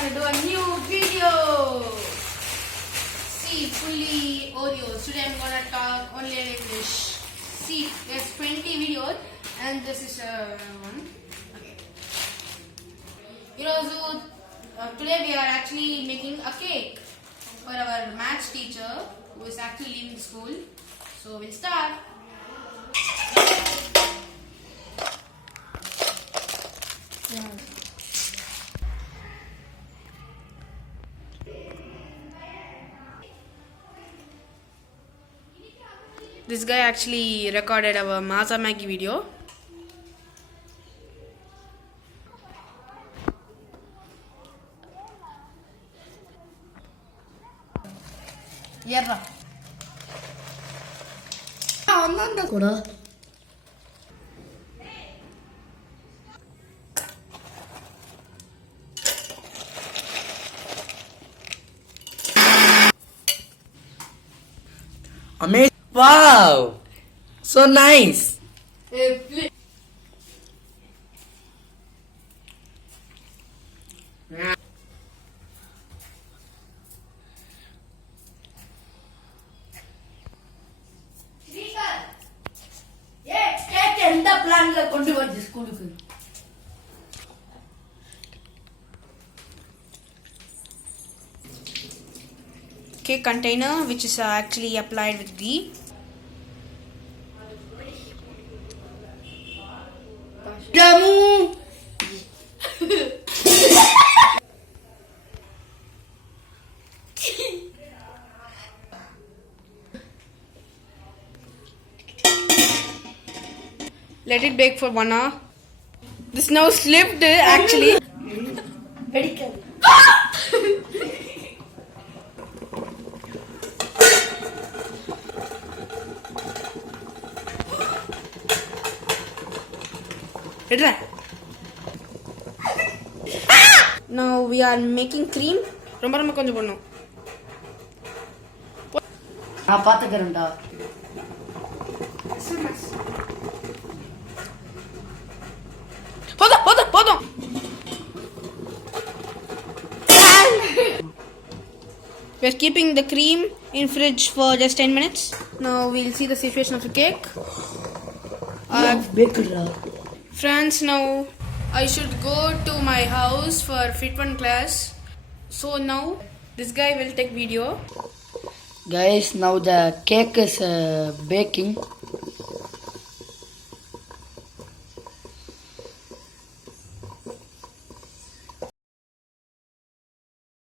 gonna do a new video. See, fully Oreos. Today I'm gonna talk only in English. See, there's 20 videos and this is one. Okay. So today we are actually making a cake for our maths teacher who is actually leaving school. So we'll start. This guy actually recorded our Maza Maggi video. Yerra. Ananda kuda. Amazing! Wow! So nice! Srikar! Cake enda plan la kondu varudhu school ku. Cake container which is actually applied with ghee. Jamu! Let it bake for 1 hour. This now slipped actually. Medical. Now we are making cream. ரொம்ப கொஞ்சம் போடணும். நான் பாத்துக்கறேன்டா. போதும். We're keeping the cream in fridge for just 10 minutes. Now we'll see the situation of the cake. Bakery. Friends, now I should go to my house for Fit One class. So now this guy will take video. Guys, now the cake is baking.